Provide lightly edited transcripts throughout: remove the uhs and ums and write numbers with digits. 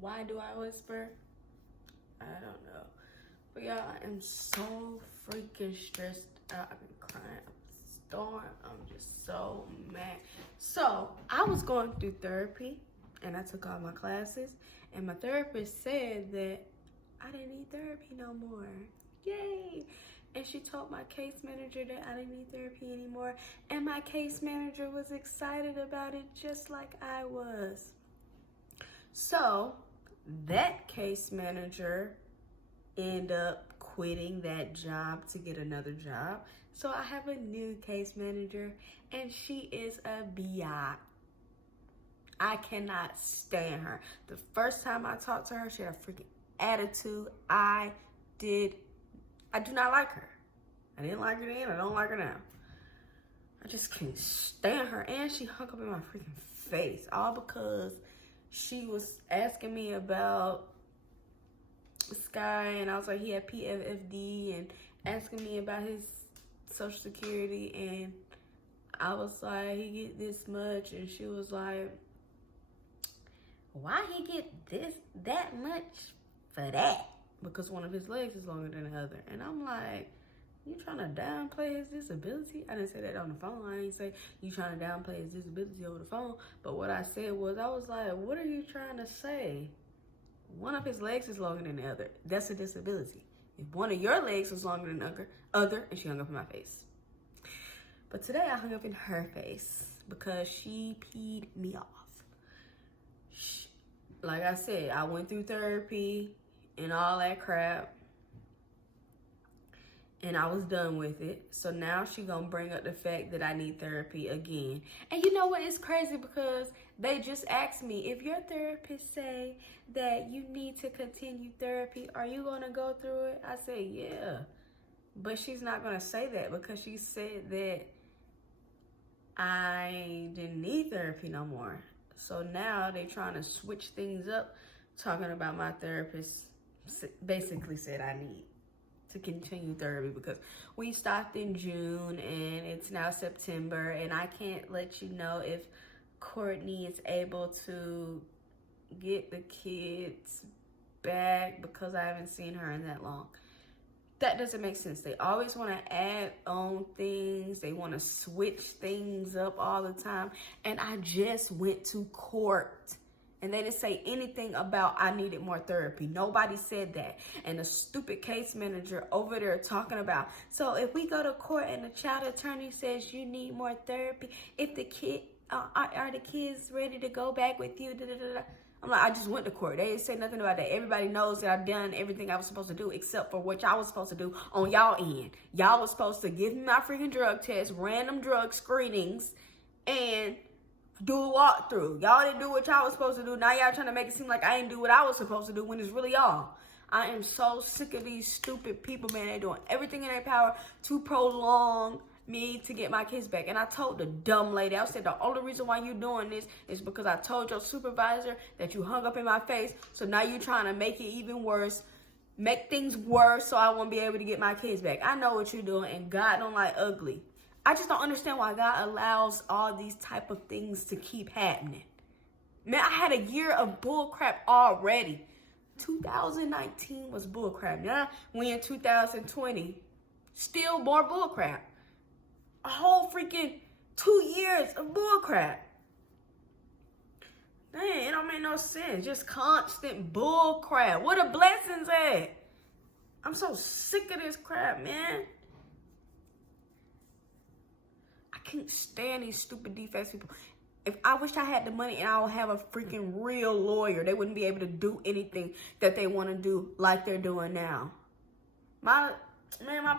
Why do I whisper? I don't know. But y'all, I am so freaking stressed out. I've been crying. I'm storming. I'm just so mad. So I was going through therapy and I took all my classes, and my therapist said that I didn't need therapy no more. Yay! And she told my case manager that I didn't need therapy anymore, and my case manager was excited about it just like I was. So that case manager ended up quitting that job to get another job. So I have a new case manager, and she is a biatch. I cannot stand her. The first time I talked to her, she had a freaking attitude. I do not like her. I didn't like her then. I don't like her now. I just can't stand her. And she hung up in my freaking face, all because she was asking me about Sky, and I was like, he had PFFD, and asking me about his Social Security, and I was like, he get this much, and she was like, why he get that much for that? Because one of his legs is longer than the other. And I'm like, you trying to downplay his disability? I didn't say that on the phone. I didn't say you trying to downplay his disability over the phone. But what I said was, I was like, what are you trying to say? One of his legs is longer than the other. That's a disability. If one of your legs was longer than the other, and she hung up in my face. But today I hung up in her face because she peed me off. Like I said, I went through therapy and all that crap, and I was done with it. So now she gonna bring up the fact that I need therapy again. And you know what? It's crazy because they just asked me, if your therapist say that you need to continue therapy, are you gonna go through it? I said, yeah. But she's not gonna say that because she said that I didn't need therapy no more. So now they trying to switch things up, talking about my therapist basically said I need to continue therapy because we stopped in June and it's now September, and I can't let you know if Courtney is able to get the kids back because I haven't seen her in that long. That doesn't make sense. They always want to add on things. They want to switch things up all the time. And I just went to court, and they didn't say anything about I needed more therapy. Nobody said that. And the stupid case manager over there talking about, so if we go to court and the child attorney says you need more therapy, if the kid, are the kids ready to go back with you? Da, da, da, da. I'm like, I just went to court. They didn't say nothing about that. Everybody knows that I've done everything I was supposed to do except for what y'all was supposed to do on y'all end. Y'all was supposed to give me my freaking drug test, random drug screenings, and do a walkthrough. Y'all didn't do what y'all was supposed to do. Now y'all trying to make it seem like I didn't do what I was supposed to do when it's really y'all. I am so sick of these stupid people, man. They're doing everything in their power to prolong me to get my kids back. And I told the dumb lady, I said, the only reason why you doing this is because I told your supervisor that you hung up in my face. So now you're trying to make it even worse, make things worse so I won't be able to get my kids back. I know what you're doing, and God don't like ugly. I just don't understand why God allows all these type of things to keep happening. Man, I had a year of bullcrap already. 2019 was bullcrap. Now we in 2020, still more bullcrap. A whole freaking 2 years of bullcrap. Dang, it don't make no sense. Just constant bullcrap. Where the blessings at? I'm so sick of this crap, man. I can't stand these stupid DEFACS people. If I wish I had the money and I would have a freaking real lawyer, they wouldn't be able to do anything that they want to do like they're doing now. My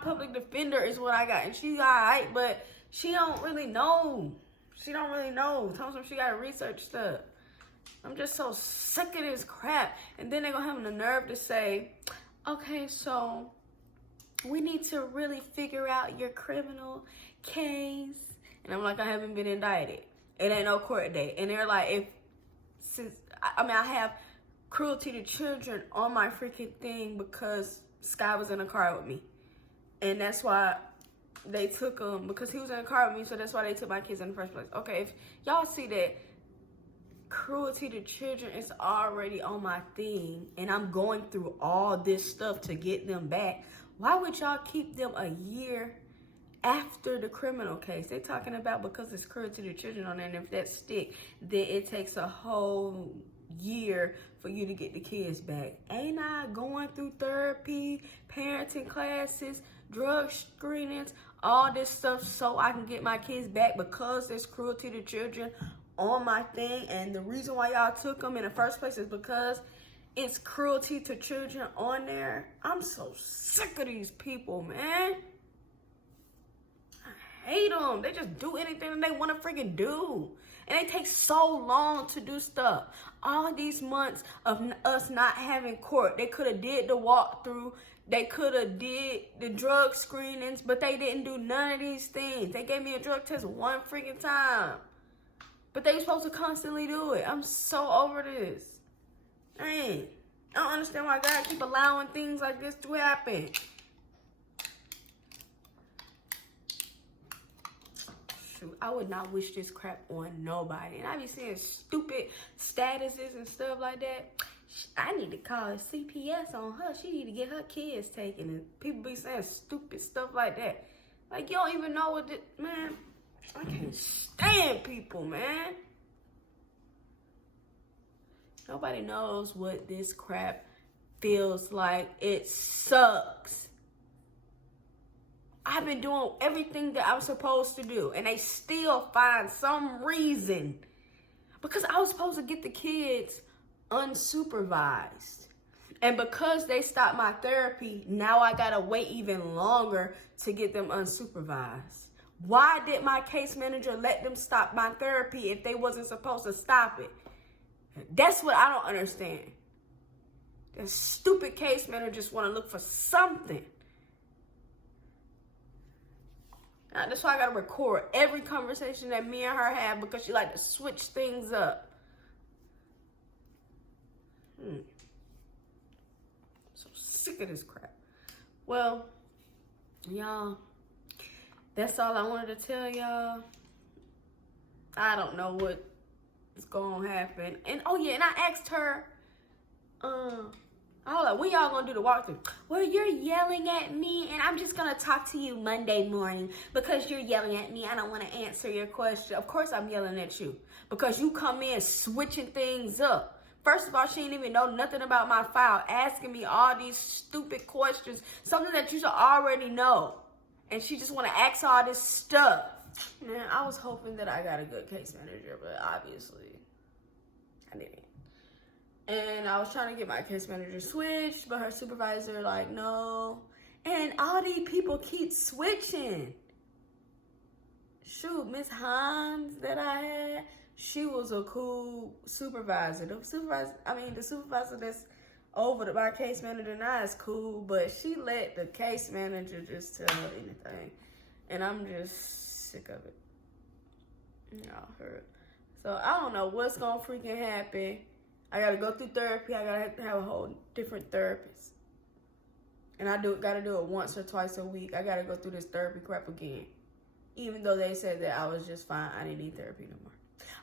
public defender is what I got, and she's all right, but she don't really know. She don't really know. Tell me she got to research stuff. I'm just so sick of this crap. And then they're going to have the nerve to say, okay, so we need to really figure out your criminal case. And I'm like, I haven't been indicted. It ain't no court date. And they're like, I have cruelty to children on my freaking thing because Sky was in a car with me. And that's why they took him, because he was in a car with me, so that's why they took my kids in the first place. Okay, if y'all see that cruelty to children is already on my thing, and I'm going through all this stuff to get them back. Why would y'all keep them a year after the criminal case? They're talking about because it's cruelty to children on there, and if that stick, then it takes a whole year for you to get the kids back. Ain't I going through therapy, parenting classes, drug screenings, all this stuff so I can get my kids back because there's cruelty to children on my thing? And the reason why y'all took them in the first place is because it's cruelty to children on there. I'm so sick of these people, man. I hate them. They just do anything that they want to freaking do. And it takes so long to do stuff. All these months of us not having court, they could have did the walkthrough. They could have did the drug screenings, but they didn't do none of these things. They gave me a drug test one freaking time. But they were supposed to constantly do it. I'm so over this. Dang. I don't understand why God keep allowing things like this to happen. Shoot, I would not wish this crap on nobody. And I be seeing stupid statuses and stuff like that. I need to call CPS on her. She need to get her kids taken. And people be saying stupid stuff like that. Like, you don't even know what this, man. I can't stand people, man. Nobody knows what this crap feels like. It sucks. I've been doing everything that I was supposed to do, and they still find some reason. Because I was supposed to get the kids unsupervised. And because they stopped my therapy, now I gotta wait even longer to get them unsupervised. Why did my case manager let them stop my therapy if they wasn't supposed to stop it? That's what I don't understand. The stupid case managers want to look for something. Now, that's why I gotta record every conversation that me and her have, because she like to switch things up. So sick of this crap. Well, y'all, that's all I wanted to tell y'all. I don't know what is gonna happen. And oh yeah, and I asked her, I was like, when y'all gonna do the walkthrough? Well, you're yelling at me, and I'm just gonna talk to you Monday morning because you're yelling at me. I don't want to answer your question. Of course I'm yelling at you because you come in switching things up. First of all, she didn't even know nothing about my file, asking me all these stupid questions, something that you should already know. And she just want to ask all this stuff. Man, I was hoping that I got a good case manager, but obviously I didn't. And I was trying to get my case manager switched, but her supervisor like, no. And all these people keep switching. Shoot, Miss Himes that I had, she was a cool supervisor. The supervisor that's over my case manager now is cool, but she let the case manager just tell her anything. And I'm just sick of it. Y'all heard. So I don't know what's gonna freaking happen. I gotta go through therapy. I gotta have a whole different therapist. And I gotta do it once or twice a week. I gotta go through this therapy crap again. Even though they said that I was just fine, I didn't need therapy no more.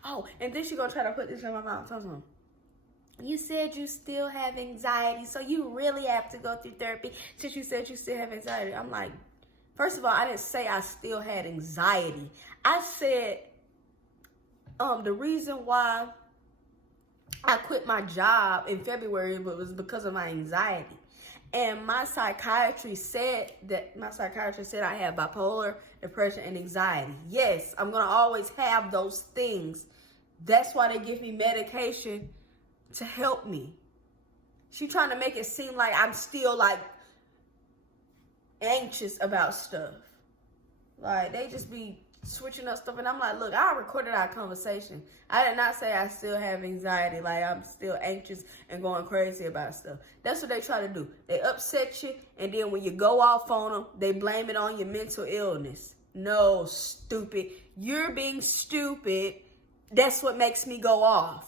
Oh, and then she gonna try to put this in my mouth. Tell them, you said you still have anxiety, so you really have to go through therapy since you said you still have anxiety. I'm like, first of all, I didn't say I still had anxiety. I said the reason why I quit my job in February was because of my anxiety. And my psychiatrist said I have bipolar, depression, and anxiety. Yes, I'm going to always have those things. That's why they give me medication to help me. She trying to make it seem like I'm still like anxious about stuff. Like they just be switching up stuff, and I'm like, look, I recorded our conversation. I did not say I still have anxiety, like I'm still anxious and going crazy about stuff. That's what they try to do. They upset you, and then when you go off on them, they blame it on your mental illness. No, stupid. You're being stupid. That's what makes me go off.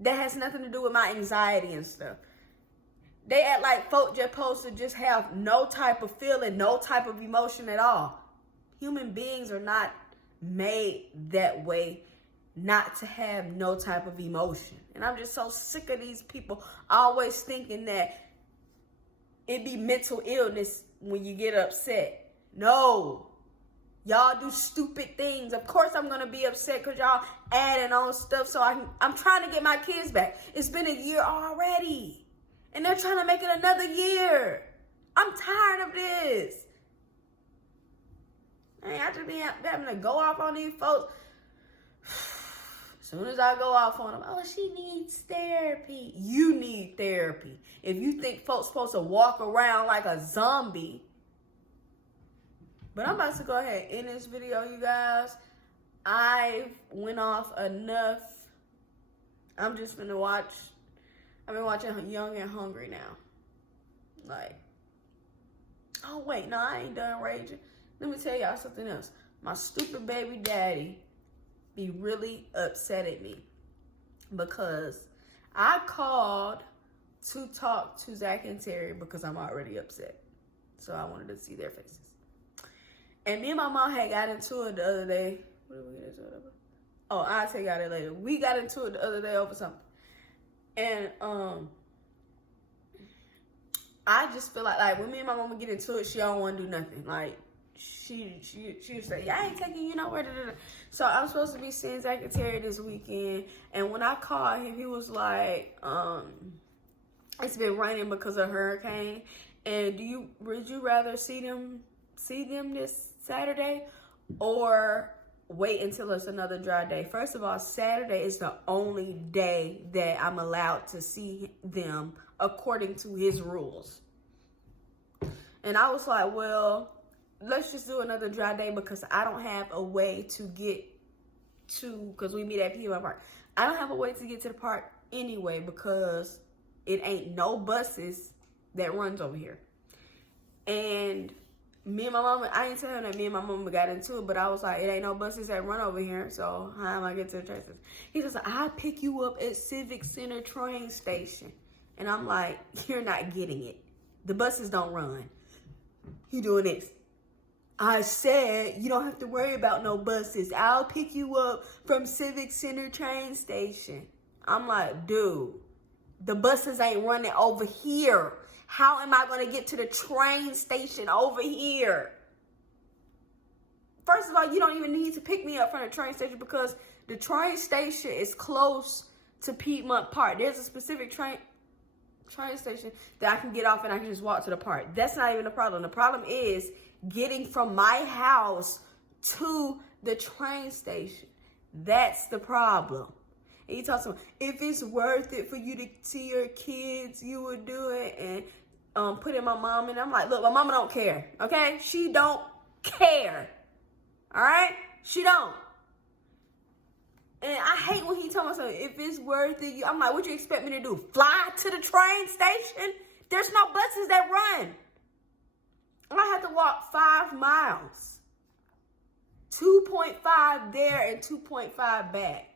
That has nothing to do with my anxiety and stuff. They act like folk just supposed to just have no type of feeling, no type of emotion at all. Human beings are not made that way. not to have no type of emotion. And I'm just so sick of these people always thinking that it be mental illness when you get upset. No. Y'all do stupid things. Of course I'm going to be upset because y'all adding on stuff so I'm trying to get my kids back. It's been a year already. And they're trying to make it another year. I'm tired of this. I ain't have to be having to go off on these folks. As soon as I go off on them, oh, she needs therapy. You need therapy. If you think folks supposed to walk around like a zombie. But I'm about to go ahead and end this video, you guys. I've went off enough. I'm just gonna watch. I've been watching Young and Hungry now. Like, oh wait, no, I ain't done raging. Let me tell y'all something else. My stupid baby daddy be really upset at me because I called to talk to Zach and Terry because I'm already upset. So I wanted to see their faces. And me and my mom had got into it the other day. What did we get into it over? Oh, I'll tell you it later. We got into it the other day over something. And I just feel like when me and my mama get into it, she don't want to do nothing. Like, she would say, yeah, I ain't taking you nowhere. So I'm supposed to be seeing Zach and Terry this weekend. And when I called him, he was like, it's been raining because of a hurricane. And would you rather see them this Saturday or wait until it's another dry day? First of all, Saturday is the only day that I'm allowed to see them according to his rules. And I was like, well, let's just do another dry day because I don't have a way to get to, because we meet at PMI Park. I don't have a way to get to the park anyway because it ain't no buses that runs over here. And me and my mama, I didn't tell him that me and my mama got into it, but I was like, it ain't no buses that run over here, so how am I get to the train station? He says, I'll pick you up at Civic Center train station. And I'm like, you're not getting it. The buses don't run. He doing this. I said, you don't have to worry about no buses. I'll pick you up from Civic Center train station. I'm like, dude, the buses ain't running over here. How am I going to get to the train station over here? First of all, you don't even need to pick me up from the train station because the train station is close to Piedmont Park. There's a specific train station that I can get off and I can just walk to the park. That's not even the problem. The problem is getting from my house to the train station. That's the problem. And you talk to me, if it's worth it for you to see your kids, you would do it. And put in my mom. And I'm like, look, my mama don't care. Okay? She don't care. All right? She don't. And I hate when he told me something. If it's worth it, I'm like, what you expect me to do? Fly to the train station? There's no buses that run. I have to walk 5 miles. 2.5 there and 2.5 back.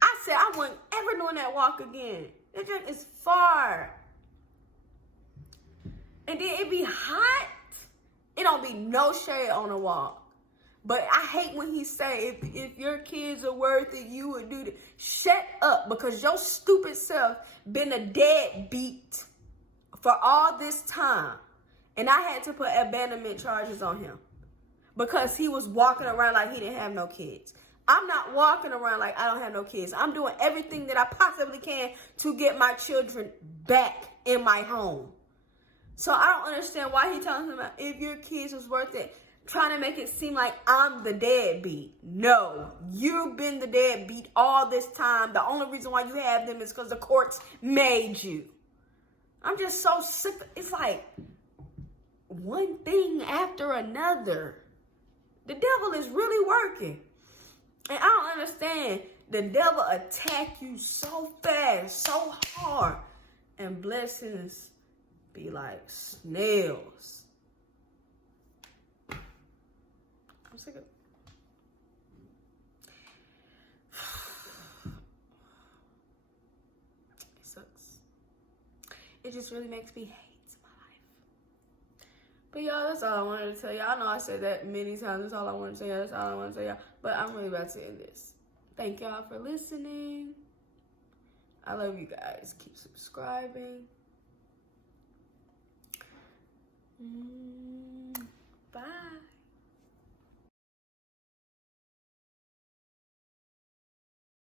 I said I wasn't ever doing that walk again. It just is far. And then it be hot. It don't be no shade on the walk. But I hate when he say, if your kids are worth it, you would do it. Shut up, because your stupid self been a deadbeat for all this time. And I had to put abandonment charges on him because he was walking around like he didn't have no kids. I'm not walking around like I don't have no kids. I'm doing everything that I possibly can to get my children back in my home. So I don't understand why he telling him if your kids was worth it, trying to make it seem like I'm the deadbeat. No, you've been the deadbeat all this time. The only reason why you have them is because the courts made you. I'm just so sick. It's like one thing after another. The devil is really working. And I don't understand. The devil attack you so fast, so hard. And blessings be like snails. I'm sick of it. It sucks. It just really makes me hate my life. But y'all, that's all I wanted to tell y'all. I know I said that many times. That's all I wanted to tell y'all. That's all I want to tell y'all. But I'm really about to end this. Thank y'all for listening. I love you guys. Keep subscribing.